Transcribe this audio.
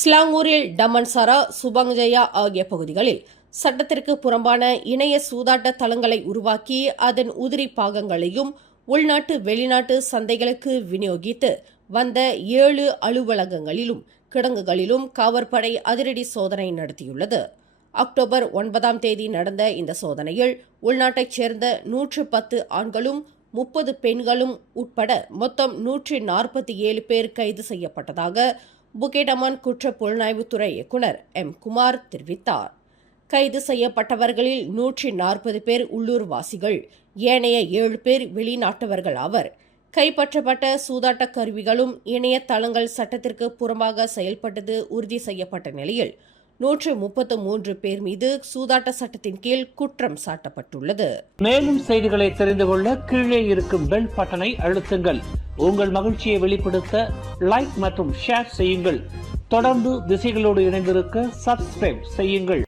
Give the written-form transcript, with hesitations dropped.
ஸ்லாங்கூரில் டமன்சாரா, சுபங்ஜயா ஆகிய பகுதிகளில் சட்டத்திற்கு புறம்பான இணைய சூதாட்ட தளங்களை உருவாக்கி அதன் உதிரி பாகங்களையும் உள்நாட்டு வெளிநாட்டு சந்தைகளுக்கு விநியோகித்து வந்த 7 அலுவலகங்களிலும் கிடங்குகளிலும் காவற்படை அதிரடி சோதனை நடத்தியுள்ளது. அக்டோபர் 9ஆம் தேதி நடந்த இந்த சோதனையில் உள்நாட்டைச் சேர்ந்த 110 ஆண்களும் 30 பெண்களும் உட்பட மொத்தம் 147 பேர் கைது செய்யப்பட்டதாக புகேட் அமான் குற்ற புலனாய்வுத்துறை இயக்குநர் எம். குமார் தெரிவித்தார். கைது செய்யப்பட்டவர்களில் 140 பேர் உள்ளூர்வாசிகள், ஏனைய 7 பேர் வெளிநாட்டவர்கள் ஆவர். கைப்பற்றப்பட்ட சூதாட்ட கருவிகளும் இணையதளங்கள் சட்டத்திற்கு புறம்பாக செயல்பட்டது உறுதி செய்யப்பட்ட நிலையில் 133 பேர் மீது சூதாட்ட சட்டத்தின் கீழ் குற்றம் சாட்டப்பட்டுள்ளது. மேலும் செய்திகளை தெரிந்து கொள்ள கீழே இருக்கும் பெல் பட்டனை அழுத்துங்கள். உங்கள் மகிழ்ச்சியை வெளிப்படுத்த லைக் மற்றும் ஷேர் செய்யுங்கள். தொடர்ந்து திசைகளோடு இணைந்திருக்க சப்ஸ்கிரைப் செய்யுங்கள்.